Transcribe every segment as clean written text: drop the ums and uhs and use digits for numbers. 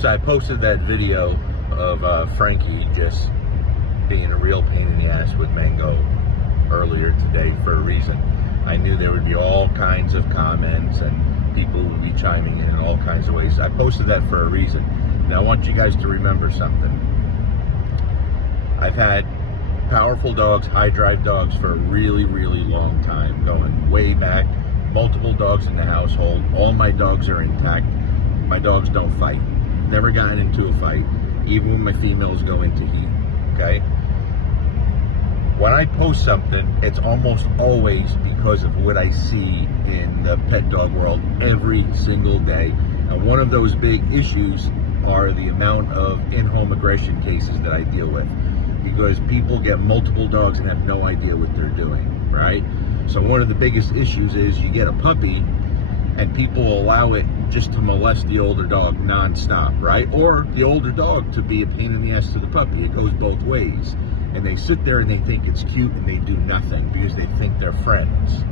So I posted that video of Frankie just being a real pain in the ass with Mango earlier today for a reason. I knew there would be all kinds of comments and people would be chiming in all kinds of ways. I posted that for a reason. Now I want you guys to remember something. I've had powerful dogs, high drive dogs for a really, really long time, going way back. Multiple dogs in the household. All my dogs are intact. My dogs don't fight. Never gotten into a fight, even when my females go into heat, okay? When I post something, it's almost always because of what I see in the pet dog world every single day. And one of those big issues are the amount of in-home aggression cases that I deal with, because people get multiple dogs and have no idea what they're doing, right? So one of the biggest issues is you get a puppy and people allow it just to molest the older dog non-stop, right? Or the older dog to be a pain in the ass to the puppy. It goes both ways. And they sit there and they think it's cute and they do nothing because they think they're friends,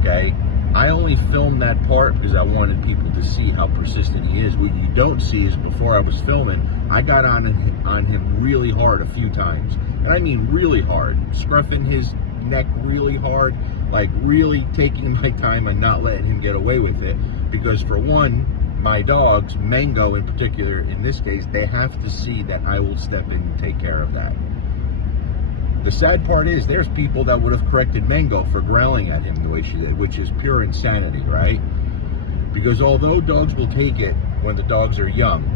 okay? I only filmed that part because I wanted people to see how persistent he is. What you don't see is before I was filming, I got on him really hard a few times. And I mean really hard, scruffing his neck really hard, like really taking my time and not letting him get away with it. Because for one, my dogs, Mango in particular, in this case, they have to see that I will step in and take care of that. The sad part is there's people that would have corrected Mango for growling at him the way she did, which is pure insanity, right? Because although dogs will take it when the dogs are young,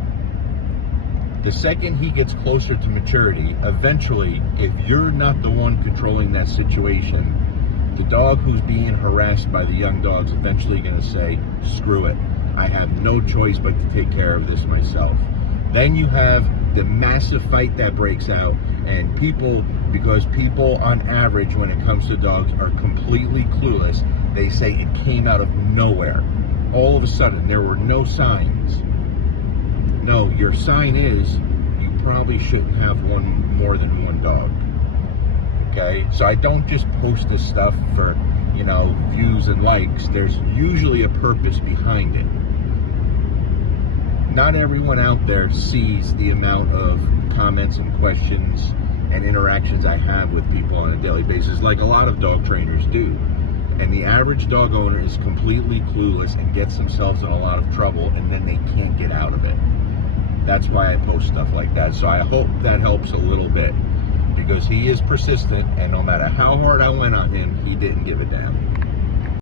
the second he gets closer to maturity, eventually, if you're not the one controlling that situation, the dog who's being harassed by the young dog's eventually going to say, screw it. I have no choice but to take care of this myself. Then you have the massive fight that breaks out, and people, because people on average when it comes to dogs are completely clueless, they say it came out of nowhere. All of a sudden, there were no signs. No, your sign is you probably shouldn't have more than one dog. Okay, so I don't just post this stuff for, you know, views and likes. There's usually a purpose behind it. Not everyone out there sees the amount of comments and questions and interactions I have with people on a daily basis, like a lot of dog trainers do. And the average dog owner is completely clueless and gets themselves in a lot of trouble, and then they can't get out of it. That's why I post stuff like that. So I hope that helps a little bit, because he is persistent, and no matter how hard I went on him, he didn't give a damn.